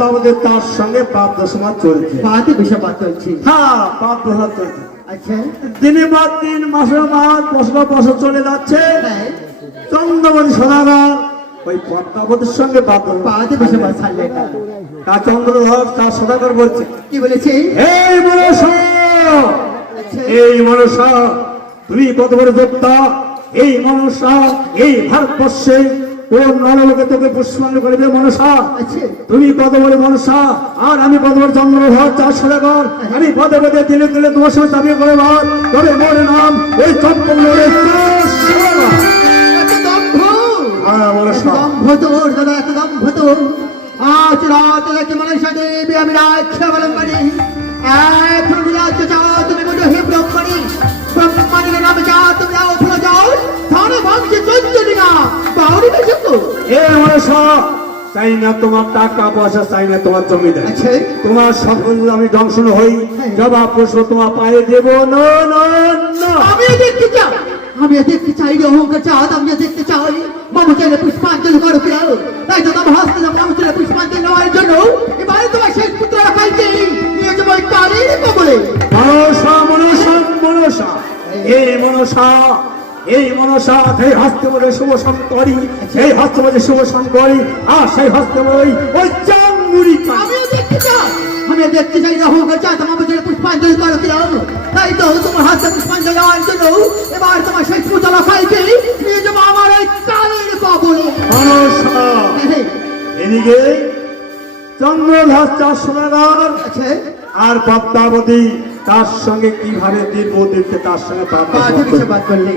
পদ্মাবতী তার সঙ্গে বাদ্য সমাজ চলছে। বাদে বিষবাদ চলছে। হ্যাঁ, বাদ্য সমাজ চলছে। আচ্ছা, দিনে বাদ দিন, মাসের মাস, বছর চলে যাচ্ছে। হ্যাঁ, চন্দ্রমণি সদাগর ওই পদ্মাবতীর সঙ্গে বাদে বিষবাদ ছাড়লে না। তার চন্দ্রধর তার সদাগর বলছে, কি বলেছে? এই মনসা, আচ্ছা, এই মনসা, তুমি কত বড় যোদ্ধা। এই মনসা এই ভারতবর্ষে কোন নরলোকে তোকে পুষ্পাঞ্জলি করবে মনসা। আচ্ছা, তুমি কত বড় মনসা, আর আমি কত বড় চন্দ্রধর চার সদাগর। আমি পদে পদে দিলে দিলে তোমার সঙ্গে চাপিয়ে করে বার, তবে মোর নাম ওই চন্দ্রমণি। এত দম্ভ! হ্যাঁ, এত মনসা। দম্ভ তোর দাদা, এত দম্ভ তোর। আজ রাত দেখি মনসা দেবী আমি রাজ্যাবলম্বনী। এখন রাজ্য চাও তুমি বলো হে ব্রহ্মণী। ব্রহ্মণীর নামে চাও তুমি আও ফলে যাও। ধনে ভাঙছে চঞ্চলী না বাউরি বেশে তো। এ মনসা, চাই না তোমার টাকা পয়সা, চাই না তোমার জমিদার। আচ্ছা, তোমার সকল আমি দংশন হই, জবাব প্রশ্ন তোমার পায়ে দেব না, না, না। আমিও দেখতে চাই, আমিও দেখতে চাই রে অহংকার চাঁদ, আমিও দেখতে চাই। মামু চাইলে পুষ্পাঞ্জলি করো ফিরাও। তাই তো তোমার হাসতে মামু চাইলে পুষ্পাঞ্জলি নেওয়ার জন্য এবারে তোমার শেষ পুত্র রাখাইছে নিয়ে যাবো ওই কালের কবলে। মনসা, মনসা, মনসা, এই মনসা, এই মনসা, সেই হস্তে বলে শুভ শঙ্করী, সেই হস্তে বলে শুভ শঙ্করী, আর সেই হস্তে বলে ওই চাঙ্গুরি। আমিও দেখতে চাই, আমিও দেখতে চাই রে অহংকার চাঁদ, মামু চাইলে পুষ্পাঞ্জলি করো ফিরাও। তাই তো তোমার হাতে পুষ্পাঞ্জলি নেওয়ার জন্য এবার তোমার শেষ পুত্র রাখাইছে নিয়ে যাবো আমার ওই কালের কবলে। মনসা, এদিকে চন্দ্রধর চার সদাগর আচ্ছা, আর পদ্মাবতী তার সঙ্গে কিভাবে দীর্ঘ দিনকে তার সঙ্গে বাদে বিষবাদ করলে।